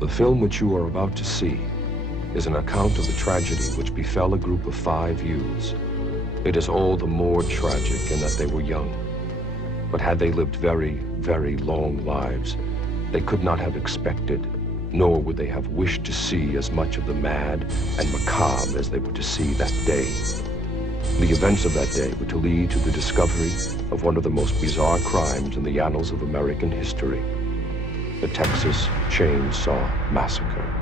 The film which you are about to see is an account of the tragedy which befell a group of 5 youths. It is all the more tragic in that they were young. But had they lived very, very long lives, they could not have expected, nor would they have wished to see as much of the mad and macabre as they were to see that day. The events of that day were to lead to the discovery of one of the most bizarre crimes in the annals of American history, the Texas Chainsaw Massacre.